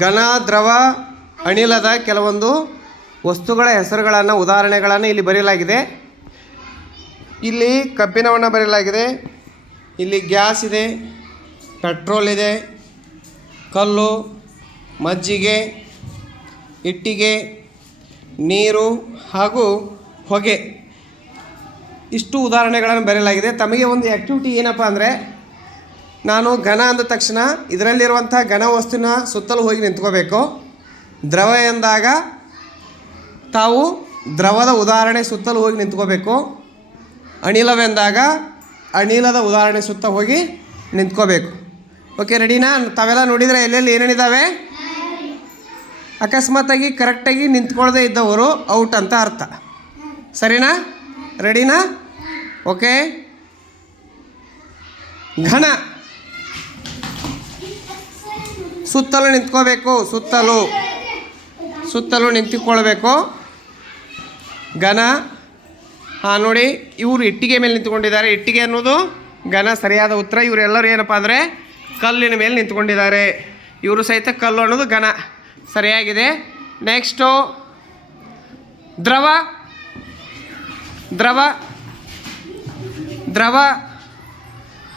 ಘನ ದ್ರವ ಅನಿಲದ ಕೆಲವೊಂದು ವಸ್ತುಗಳ ಹೆಸರುಗಳನ್ನು, ಉದಾಹರಣೆಗಳನ್ನು ಇಲ್ಲಿ ಬರೆಯಲಾಗಿದೆ. ಇಲ್ಲಿ ಕಬ್ಬಿಣವನ್ನು ಬರೆಯಲಾಗಿದೆ. ಇಲ್ಲಿ ಗ್ಯಾಸ್ ಇದೆ, ಪೆಟ್ರೋಲ್ ಇದೆ, ಕಲ್ಲು, ಮಜ್ಜಿಗೆ, ಇಟ್ಟಿಗೆ, ನೀರು ಹಾಗೂ ಹೊಗೆ. ಇಷ್ಟು ಉದಾಹರಣೆಗಳನ್ನು ಬರೆಯಲಾಗಿದೆ. ತಮಗೆ ಒಂದು ಆ್ಯಕ್ಟಿವಿಟಿ ಏನಪ್ಪ ಅಂದರೆ ನಾನು ಘನ ಅಂದ ತಕ್ಷಣ ಇದರಲ್ಲಿರುವಂಥ ಘನ ವಸ್ತುವಿನ ಸುತ್ತಲೂ ಹೋಗಿ ನಿಂತ್ಕೋಬೇಕು. ದ್ರವ ಎಂದಾಗ ತಾವು ದ್ರವದ ಉದಾಹರಣೆ ಸುತ್ತಲೂ ಹೋಗಿ ನಿಂತ್ಕೋಬೇಕು. ಅನಿಲವೆಂದಾಗ ಅನಿಲದ ಉದಾಹರಣೆ ಸುತ್ತ ಹೋಗಿ ನಿಂತ್ಕೋಬೇಕು. ಓಕೆ ರೆಡಿನಾ ತಾವೆಲ್ಲ ನೋಡಿದರೆ ಎಲ್ಲೆಲ್ಲಿ ಏನೇನಿದ್ದಾವೆ ಅಕಸ್ಮಾತಾಗಿ ಕರೆಕ್ಟಾಗಿ ನಿಂತ್ಕೊಳ್ಳದೆ ಇದ್ದವರು ಔಟ್ ಅಂತ ಅರ್ಥ. ಸರಿನಾ? ರೆಡಿನಾ ಓಕೆ. ಘನ. ಸುತ್ತಲೂ ನಿಂತ್ಕೋಬೇಕು, ಸುತ್ತಲೂ. ಸುತ್ತಲೂ ನಿಂತುಕೊಳ್ಬೇಕು ಘನ, ಹಾಂ, ನೋಡಿ, ಇವರು ಇಟ್ಟಿಗೆ ಮೇಲೆ ನಿಂತ್ಕೊಂಡಿದ್ದಾರೆ. ಇಟ್ಟಿಗೆ ಅನ್ನೋದು ಘನ, ಸರಿಯಾದ ಉತ್ತರ. ಇವರೆಲ್ಲರೂ ಏನಪ್ಪ ಅಂದರೆ ಕಲ್ಲಿನ ಮೇಲೆ ನಿಂತ್ಕೊಂಡಿದ್ದಾರೆ. ಇವರು ಸಹಿತ ಕಲ್ಲು ಅನ್ನೋದು ಘನ, ಸರಿಯಾಗಿದೆ. ನೆಕ್ಸ್ಟು ದ್ರವ ದ್ರವ ದ್ರವ.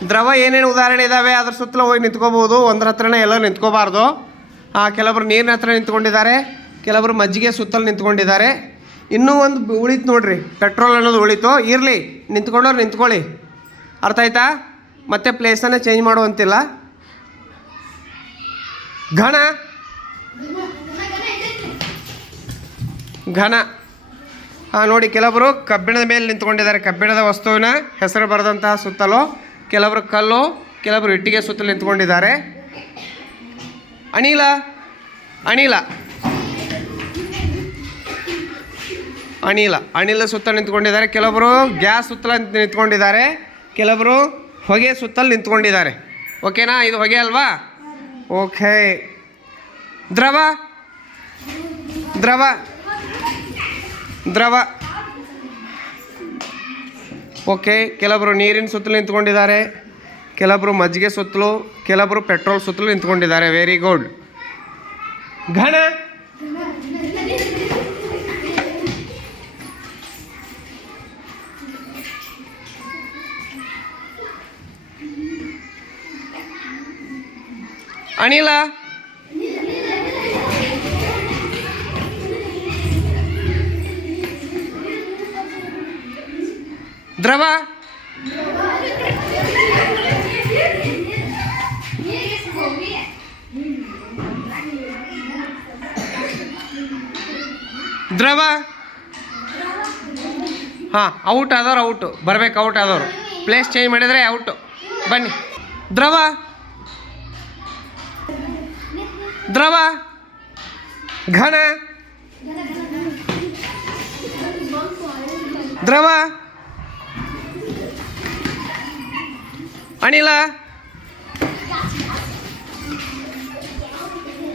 ದ್ರವ ಏನೇನು ಉದಾಹರಣೆ ಇದ್ದಾವೆ ಅದ್ರ ಸುತ್ತಲೂ ಹೋಗಿ ನಿಂತ್ಕೋಬೋದು ಒಂದ್ರ ಹತ್ರನೇ ಎಲ್ಲ ನಿಂತ್ಕೋಬಾರ್ದು. ಕೆಲವರು ನೀರಿನ ಹತ್ರ ನಿಂತ್ಕೊಂಡಿದ್ದಾರೆ. ಕೆಲವರು ಮಜ್ಜಿಗೆ ಸುತ್ತಲೂ ನಿಂತ್ಕೊಂಡಿದ್ದಾರೆ. ಇನ್ನೂ ಒಂದು ಉಳಿತು ನೋಡ್ರಿ. ಪೆಟ್ರೋಲ್ ಅನ್ನೋದು ಉಳಿತು. ಇರಲಿ, ನಿಂತ್ಕೊಂಡವ್ರು ನಿಂತ್ಕೊಳ್ಳಿ. ಅರ್ಥ ಆಯ್ತಾ? ಮತ್ತೆ ಪ್ಲೇಸನ್ನೇ ಚೇಂಜ್ ಮಾಡುವಂತಿಲ್ಲ. ಘನ. ಘನ. ಹಾಂ ನೋಡಿ, ಕೆಲವರು ಕಬ್ಬಿಣದ ಮೇಲೆ ನಿಂತ್ಕೊಂಡಿದ್ದಾರೆ. ಕಬ್ಬಿಣದ ವಸ್ತುವಿನ ಹೆಸರು ಬರೆದಂತಹ ಸುತ್ತಲೂ. ಕೆಲವರು ಕಲ್ಲು, ಕೆಲವರು ಇಟ್ಟಿಗೆ ಸುತ್ತಲೂ ನಿಂತ್ಕೊಂಡಿದ್ದಾರೆ. ಅನಿಲ ಅನಿಲ. ಅನಿಲ ಅನಿಲ ಸುತ್ತ ನಿಂತ್ಕೊಂಡಿದ್ದಾರೆ. ಕೆಲವರು ಗ್ಯಾಸ್ ಸುತ್ತಲ ನಿಂತ್ಕೊಂಡಿದ್ದಾರೆ. ಕೆಲವರು ಹೊಗೆ ಸುತ್ತಲು ನಿಂತ್ಕೊಂಡಿದ್ದಾರೆ. ಓಕೆನಾ? ಇದು ಹೊಗೆ ಅಲ್ವಾ? ಓಕೆ. ದ್ರವ? ದ್ರವ. ದ್ರವ. ಓಕೆ, ಕೆಲವರು ನೀರಿನ ಸುತ್ತಲೂ ನಿಂತ್ಕೊಂಡಿದ್ದಾರೆ, ಕೆಲವರು ಮಜ್ಜಿಗೆ ಸುತ್ತಲೂ, ಕೆಲವರು ಪೆಟ್ರೋಲ್ ಸುತ್ತಲೂ ನಿಂತ್ಕೊಂಡಿದ್ದಾರೆ. ವೆರಿ ಗುಡ್ ಘನ? ಅನಿಲ? ದ್ರವ? ದ್ರವ? ಹಾಂ, ಔಟ್ ಆದವ್ರು ಔಟು. ಬರಬೇಕು ಔಟ್ ಆದವರು. ಪ್ಲೇಸ್ ಚೇಂಜ್ ಮಾಡಿದರೆ ಔಟು. ಬನ್ನಿ. ದ್ರವ? ದ್ರವ? ಘನ? ದ್ರವ? ಅನಿಲ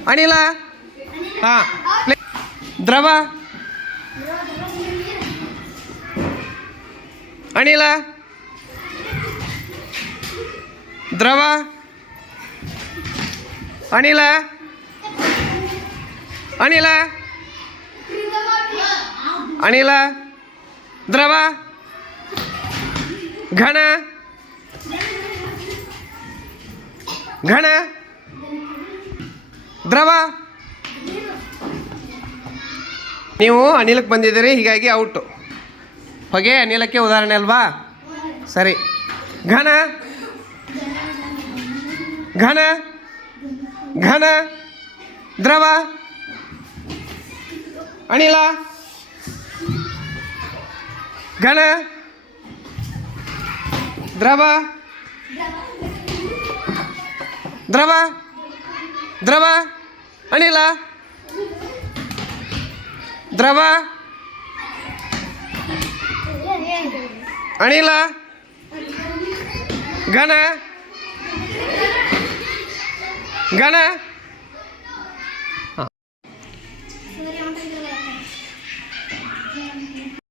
ಅನಿಲ ಹಾಂ ದ್ರವ ಅನಿಲ ದ್ರವ ಅನಿಲ ಅನಿಲ ಅನಿಲ ದ್ರವ ಘನ ಘನ ದ್ರವ? ನೀವು ಅನಿಲಕ್ಕೆ ಬಂದಿದ್ದೀರಿ, ಹೀಗಾಗಿ ಔಟು. ಹೊಗೆ ಅನಿಲಕ್ಕೆ ಉದಾಹರಣೆ ಅಲ್ವಾ? ಸರಿ. ಘನ? ಘನ? ಘನ? ದ್ರವ? ಅನಿಲ? ಘನ? ದ್ರವ? ದ್ರವ? ದ್ರವ? ಅನಿಲ? ದ್ರವ? ಅನಿಲ? ಘನ? ಘನ?